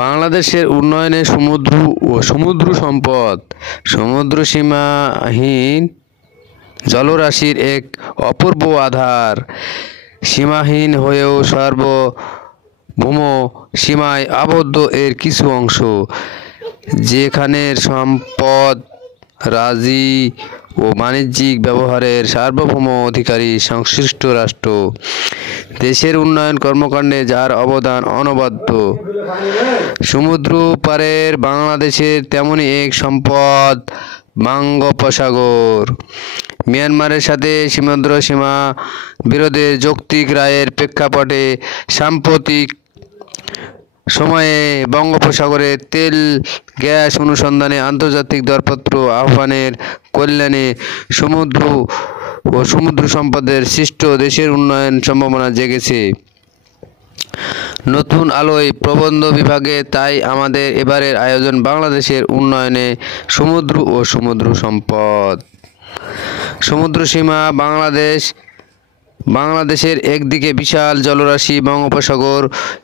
বাংলাদেশের উন্নয়নে সমুদ্র সম্পদ, সমুদ্র সীমাহীন জলরাশির এক অপূর্ব আধার। সীমাহীন হয়েও সার্বভৌম সীমায় আবদ্ধ এর কিছু অংশ, যেখানের সম্পদ রাজি ও বাণিজ্যিক ব্যবহারের সার্বভৌম অধিকারী সংশ্লিষ্ট রাষ্ট্র। দেশের উন্নয়ন কর্মকাণ্ডে যার অবদান অনবদ্য। সমুদ্র পারের বাংলাদেশের তেমনই এক সম্পদ বঙ্গোপসাগর। মিয়ানমারের সাথে সমুদ্র সীমা বিরোধের যৌক্তিক রায়ের প্রেক্ষাপটে সাম্প্রতিক সময়ে বঙ্গোপসাগরে তেল গ্যাস অনুসন্ধানে আন্তর্জাতিক দরপত্র আহ্বানের কল্যাণে সমুদ্র সম্পদের সৃষ্ট দেশের উন্নয়ন সম্ভাবনা জেগেছে নতুন আলোয় প্রবন্ধ বিভাগে। তাই আমাদের এবারের আয়োজন বাংলাদেশের উন্নয়নে সমুদ্র ও সমুদ্র সম্পদ। সমুদ্র সীমা বাংলাদেশের একদিকে বিশাল জলরাশি বঙ্গোপসাগর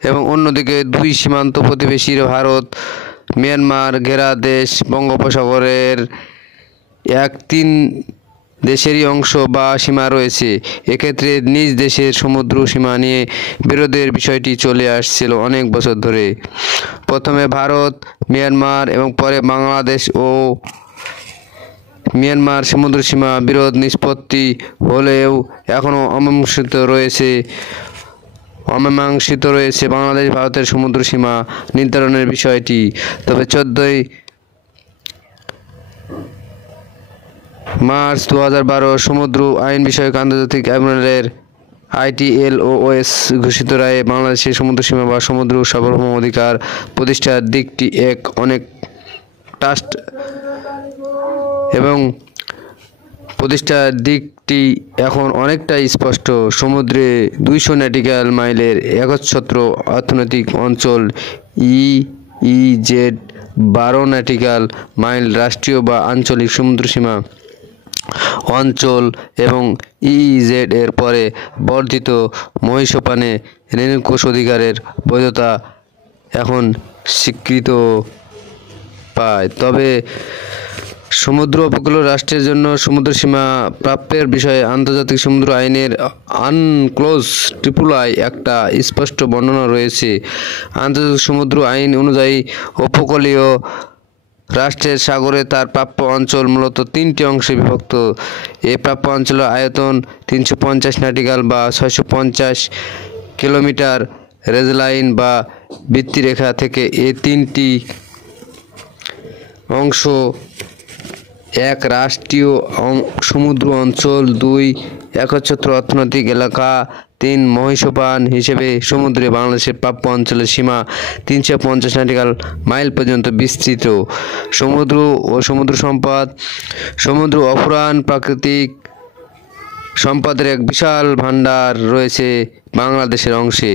এবং অন্যদিকে দুই সীমান্ত প্রতিবেশী ভারত মিয়ানমার ঘেরা দেশ। বঙ্গোপসাগরের তিন দেশেরই অংশ বা সীমা রয়েছে। এক্ষেত্রে নিজ দেশের সমুদ্র সীমা নিয়ে বিরোধের বিষয়টি চলে আসছিল অনেক বছর ধরে। প্রথমে ভারত মিয়ানমার এবং পরে বাংলাদেশ ও মিয়ানমার সমুদ্র সীমা বিরোধ নিষ্পত্তি হলেও এখনও অমীমাংসিত রয়েছে বাংলাদেশ ভারতের সমুদ্র সীমা নির্ধারণের বিষয়টি। তবে 14 মার্চ 2012 সমুদ্র আইন বিষয়ক আন্তর্জাতিক ট্রাইব্যুনালের ITLOS ঘোষিত রায়ে বাংলাদেশের সমুদ্র সীমা বা সমুদ্র সার্বভৌম অধিকার প্রতিষ্ঠার দিকটি এখন অনেকটাই স্পষ্ট। সমুদ্রে 200 নটিক্যাল মাইলের একচ্ছত্র অর্থনৈতিক অঞ্চল EEZ, 12 নটিক্যাল মাইল রাষ্ট্রীয় বা আঞ্চলিক সমুদ্রসীমা অঞ্চল এবং EEZ এর পরে বর্ধিত মহীসোপানে রেণুকোষ অধিকারের বৈধতা এখন স্বীকৃত পায়। তবে সমুদ্র উপকূল রাষ্ট্রের জন্য সমুদ্র সীমা প্রাপ্যের বিষয়ে আন্তর্জাতিক সমুদ্র আইনের আনক্লোজ III একটা স্পষ্ট বর্ণনা রয়েছে। আন্তর্জাতিক সমুদ্র আইন অনুযায়ী উপকূলীয় রাষ্ট্রের সাগরে তার প্রাপ্য অঞ্চল মূলত 3টি অংশে বিভক্ত। এই প্রাপ্য অঞ্চলের আয়তন 350 নটিক্যাল বা 650 কিলোমিটার রেজলাইন বা বৃত্তিরেখা থেকে এই 3টি অংশ: 1 রাষ্ট্রীয় সমুদ্র অঞ্চল, 2 একচ্ছত্র অর্থনৈতিক এলাকা, 3 মহীসোপান হিসেবে সমুদ্রে বাংলাদেশের প্রাপ্য অঞ্চলের সীমা 350 নটিক্যাল মাইল পর্যন্ত বিস্তৃত। সমুদ্র ও সমুদ্র সম্পদ। সমুদ্র অফুরান প্রাকৃতিক সম্পদের এক বিশাল ভাণ্ডার রয়েছে বাংলাদেশের অংশে।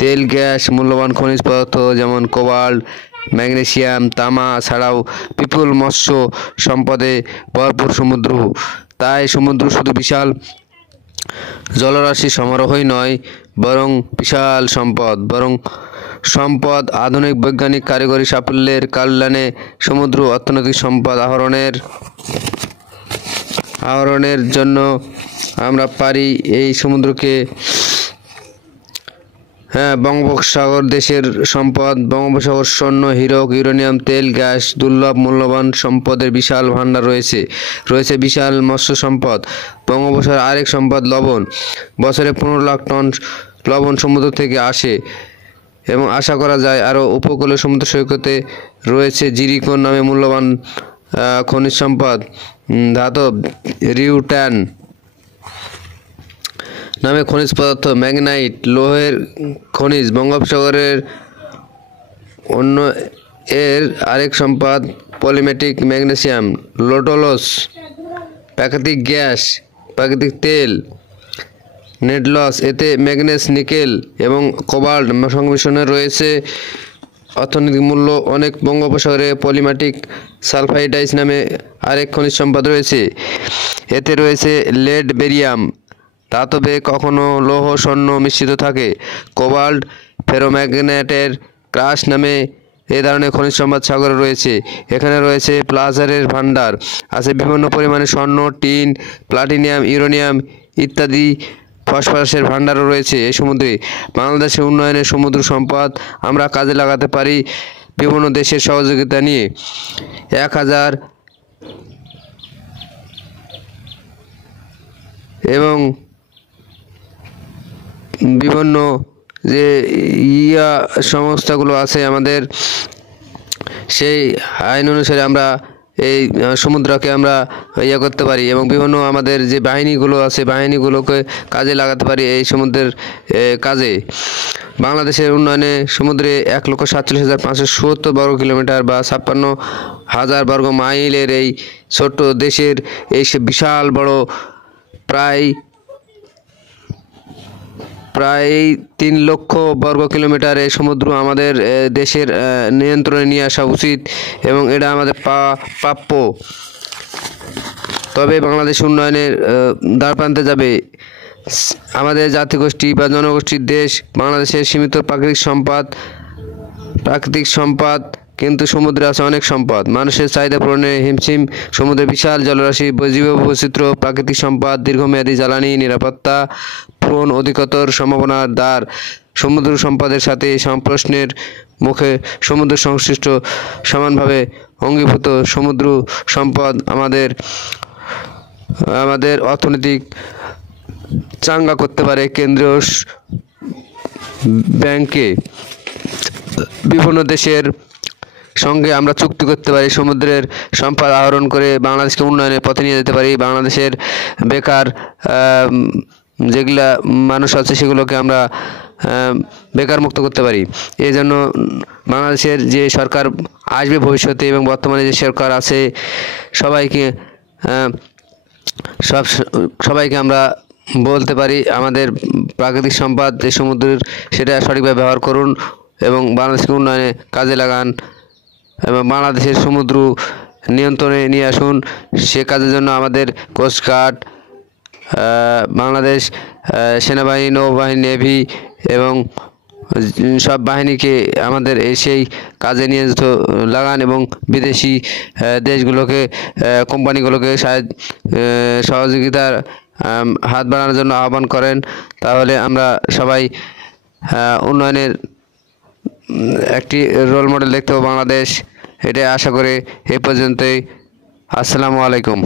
তেল গ্যাস, মূল্যবান খনিজ পদার্থ যেমন কোবাল্ট, ম্যাগনেসিয়াম, তামা ছাড়াও বিপুল মৎস্য সম্পদে ভরপুর সমুদ্র। তাই সমুদ্র শুধু বিশাল জলরাশি সমারোহই নয়, বরং বিশাল সম্পদ। আধুনিক বৈজ্ঞানিক কারিগরি সাফল্যের কল্যাণে সমুদ্র অর্থনৈতিক সম্পদ আহরণের জন্য আমরা পারি এই সমুদ্রকে বঙ্গোপসাগর দেশের সম্পদ। বঙ্গোপসাগর স্বর্ণ, হীরক, ইউরেনিয়াম, তেল, গ্যাস, দুর্লভ মূল্যবান সম্পদের বিশাল ভাণ্ডার রয়েছে বিশাল মৎস্য সম্পদ। বঙ্গোপসাগর আরেক সম্পদ লবণ। বছরে 15 লাখ টন লবণ সমুদ্র থেকে আসে এবং আশা করা যায় আরও উপকূলীয় সমুদ্র সৈকতে রয়েছে জিরকন নামে মূল্যবান খনিজ সম্পদ। ধাতব রিউট্যান নামে খনিজ পদার্থ, ম্যাগনাইট লোহের খনিজ। বঙ্গোপসাগরের অন্য আরেক সম্পদ পলিমেটিক ম্যাগনেসিয়াম, লোটোলস, প্রাকৃতিক গ্যাস, প্রাকৃতিক তেল, নেডলস। এতে ম্যাগনেস, নিকেল এবং কোবাল্ট সংমিশ্রণে রয়েছে অর্থনৈতিক মূল্য অনেক। বঙ্গোপসাগরে পলিমেটিক সালফাইডাইস নামে আরেক খনিজ সম্পদ রয়েছে। এতে রয়েছে লেড, বেরিয়াম, ধাতবে কখনো লৌহ স্বর্ণ মিশ্রিত থাকে। কোবাল্ট, ফেরোম্যাগনেটের ক্রাশ নামে এ ধরনের খনিজ সম্পদ সাগরে রয়েছে। এখানে রয়েছে প্লাজারের ভাণ্ডার, আছে বিভিন্ন পরিমাণে স্বর্ণ, টিন, প্লাটিনাম, ইউরেনিয়াম ইত্যাদি। ফসফরাসের ভাণ্ডারও রয়েছে এই সমুদ্রে। বাংলাদেশের উন্নয়নে সমুদ্র সম্পদ আমরা কাজে লাগাতে পারি বিভিন্ন দেশের সহযোগিতা নিয়ে। 1000 এবং বিভিন্ন যে সংস্থাগুলো আছে আমাদের, সেই আইন অনুসারে আমরা এই সমুদ্রকে আমরা করতে পারি এবং বিভিন্ন আমাদের যে বাহিনীগুলো আছে বাহিনীগুলোকে কাজে লাগাতে পারি এই সমুদ্রের কাজে। বাংলাদেশের উন্নয়নে সমুদ্রে 1,47,570 বর্গ কিলোমিটার বা 56,000 বর্গ মাইলের এই ছোট্ট দেশের এই বিশাল বড় প্রায় 3 লক্ষ বর্গ কিলোমিটার এই সমুদ্র আমাদের দেশের নিয়ন্ত্রণে নিয়ে আসা উচিত এবং এটা আমাদের প্রাপ্য। তবে বাংলাদেশ উন্নয়নের দ্বারপ্রান্তে যাবে। আমাদের জাতিগোষ্ঠী বা জনগোষ্ঠীর দেশ বাংলাদেশের সীমিত প্রাকৃতিক সম্পদ, কিন্তু সমুদ্রে আছে অনেক সম্পদ। মানুষের চাহিদা পূরণে হিমশিম সমুদ্রের বিশাল জলরাশি, জৈব বৈচিত্র্য, প্রাকৃতিক সম্পদ, দীর্ঘমেয়াদী জ্বালানি, নিরাপত্তা, পূরণ অধিকতর সম্ভাবনার দ্বার। সমুদ্র সম্পদের সাথে প্রশ্নের মুখে সমুদ্র সংশ্লিষ্ট সমানভাবে অঙ্গীভূত। সমুদ্র সম্পদ আমাদের অর্থনৈতিক চাঙ্গা করতে পারে। কেন্দ্রীয় ব্যাংকে বিভিন্ন দেশের সঙ্গে আমরা চুক্তি করতে পারি, সমুদ্রের সম্পদ আহরণ করে বাংলাদেশকে উন্নয়নের পথে নিয়ে যেতে পারি। বাংলাদেশের বেকার যেগুলা মানুষ আছে সেগুলোকে আমরা বেকার মুক্ত করতে পারি। এই জন্য বাংলাদেশের যে সরকার আসবে ভবিষ্যতে এবং বর্তমানে যে সরকার আছে সবাইকে আমরা বলতে পারি আমাদের প্রাকৃতিক সম্পদ যে সমুদ্রের সেটা সঠিকভাবে ব্যবহার করুন এবং বাংলাদেশকে উন্নয়নে কাজে লাগান এবং বাংলাদেশের সমুদ্র নিয়ন্ত্রণে নিয়ে আসুন। সে কাজের জন্য আমাদের কোস্টগার্ড, বাংলাদেশ সেনাবাহিনী, নৌবাহিনী, নেভি এবং সব বাহিনীকে আমাদের সেই কাজে নিয়োজিত লাগান এবং বিদেশি দেশগুলোকে কোম্পানিগুলোকে সহযোগিতার হাত বাড়ানোর জন্য আহ্বান করেন। তাহলে আমরা সবাই উন্নয়নের একটি রোল মডেল দেখতে পাবো বাংলাদেশ। এটা আশা করে এই পর্যন্তই। আসসালামু আলাইকুম।